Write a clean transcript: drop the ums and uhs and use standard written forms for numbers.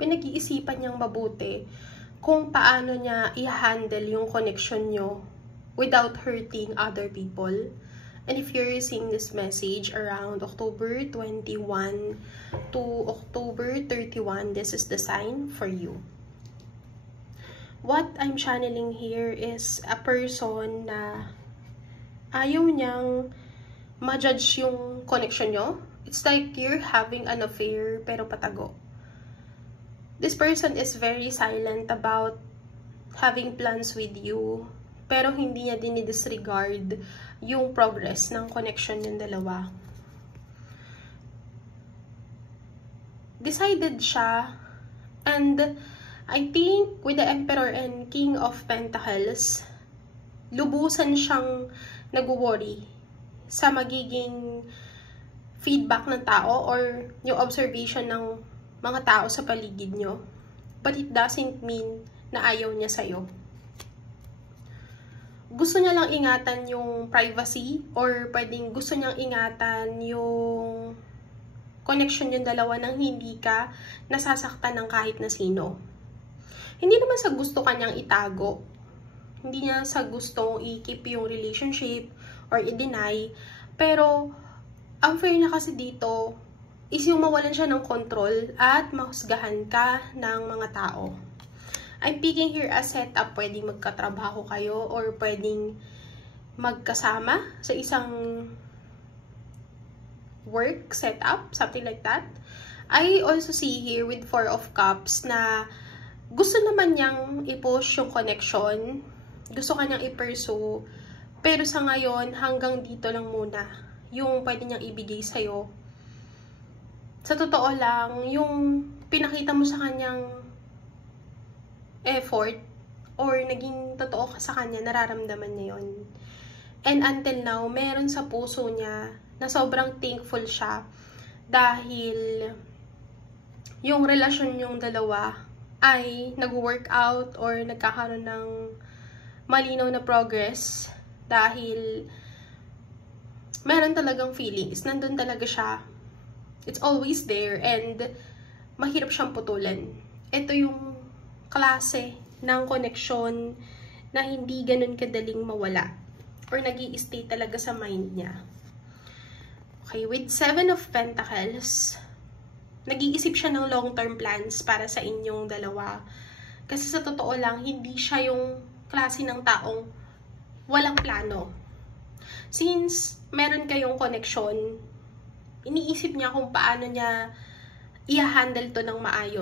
pinag-iisipan niyang mabuti kung paano niya i-handle yung connection nyo without hurting other people. And if you're seeing this message around October 21 to October 31, this is the sign for you. What I'm channeling here is a person na ayaw niyang ma-judge yung connection nyo. It's like you're having an affair pero patago. This person is very silent about having plans with you, pero hindi niya dinidisregard yung progress ng connection ng dalawa. Decided siya, and I think with the Emperor and King of Pentacles, lubusan siyang nag-worry sa magiging feedback ng tao or yung observation ng mga tao sa paligid nyo. But it doesn't mean na ayaw niya sa'yo. Gusto niya lang ingatan yung privacy, or pwedeng gusto niyang ingatan yung connection yung dalawa nang hindi ka nasasaktan ng kahit na sino. Hindi naman sa gusto kanyang itago. Hindi niya sa gustong i-keep yung relationship or i-deny. Pero, ang fair na kasi dito is yung mawalan siya ng control at mahusgahan ka ng mga tao. I'm picking here a setup. Pwedeng magkatrabaho kayo or pwedeng magkasama sa isang work setup, something like that. I also see here with 4 of Cups na gusto naman niyang i-push yung connection. Gusto kanyang i-pursue. Pero sa ngayon, hanggang dito lang muna yung pwede niyang ibigay sa'yo. Sa totoo lang, yung pinakita mo sa kanyang effort or naging totoo ka sa kanya, nararamdaman niya yun. And until now, meron sa puso niya na sobrang thankful siya dahil yung relasyon yung dalawa ay nag-work out or nagkakaroon ng malinaw na progress dahil meron talagang feelings. Nandun talaga siya. It's always there and mahirap siyang putulan. Ito yung klase ng connection na hindi ganun kadaling mawala or nag-i-stay talaga sa mind niya. Okay, with 7 of Pentacles, nag-iisip siya ng long-term plans para sa inyong dalawa. Kasi sa totoo lang, hindi siya yung klase ng taong walang plano. Since meron kayong connection, iniisip niya kung paano niya i-handle to ng maayos.